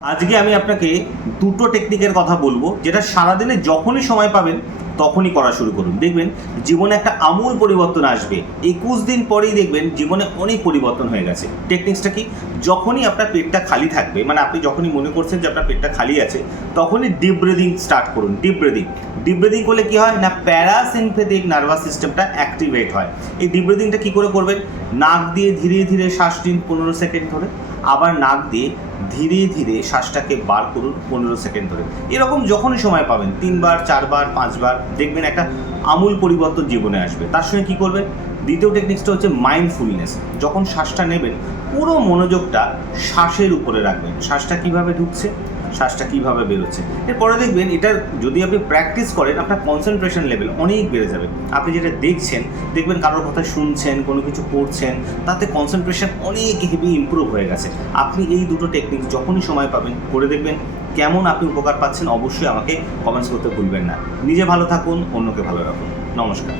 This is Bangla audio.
আজকে আমি আপনাকে দুটো টেকনিকের কথা বলবো, যেটা সারাদিনে যখনই সময় পাবেন তখনই করা শুরু করুন। দেখবেন জীবনে একটা আমূল পরিবর্তন আসবে। 21 দিন পরেই দেখবেন জীবনে অনেক পরিবর্তন হয়ে গেছে। টেকনিক্সটা কি? যখনই আপনার পেটটা খালি থাকবে, মানে আপনি যখনই মনে করছেন যে আপনার পেটটা খালি আছে, তখনই ডিপ ব্রিদিং স্টার্ট করুন। ডিপ ব্রিদিং করলে কি হয় না, প্যারাসিম্পেথিক নার্ভাস সিস্টেমটা অ্যাক্টিভেট হয়। এই ডিপ ব্রিদিংটা কী করে করবেন? নাক দিয়ে ধীরে ধীরে শ্বাস নিন 15 সেকেন্ড ধরে, আবার নাক দিয়ে ধীরে ধীরে শ্বাসটাকে বার করুন 15 সেকেন্ড ধরে। এরকম যখনই সময় পাবেন 3 বার 4 বার 5 বার, দেখবেন একটা আমূল পরিবর্তন জীবনে আসবে। তার সঙ্গে কী করবেন? দ্বিতীয় টেকনিক্সটা হচ্ছে মাইন্ডফুলনেস। যখন শ্বাসটা নেবেন পুরো মনোযোগটা শ্বাসের উপরে রাখবেন। শ্বাসটা কীভাবে ঢুকছে, শ্বাসটা কীভাবে বেরোচ্ছে। এরপরে দেখবেন এটার যদি আপনি প্র্যাকটিস করেন, আপনার কনসেন্ট্রেশন লেভেল অনেক বেড়ে যাবে। আপনি যেটা দেখছেন, দেখবেন কারোর কথা শুনছেন, কোনো কিছু পড়ছেন, তাতে কনসেন্ট্রেশন অনেক হেভি ইমপ্রুভ হয়ে গেছে। আপনি এই দুটো টেকনিক যখনই সময় পাবেন করে দেখবেন কেমন আপনি উপকার পাচ্ছেন। অবশ্যই আমাকে কমেন্টস করতে ভুলবেন না। নিজে ভালো থাকুন, অন্যকে ভালো রাখুন। নমস্কার।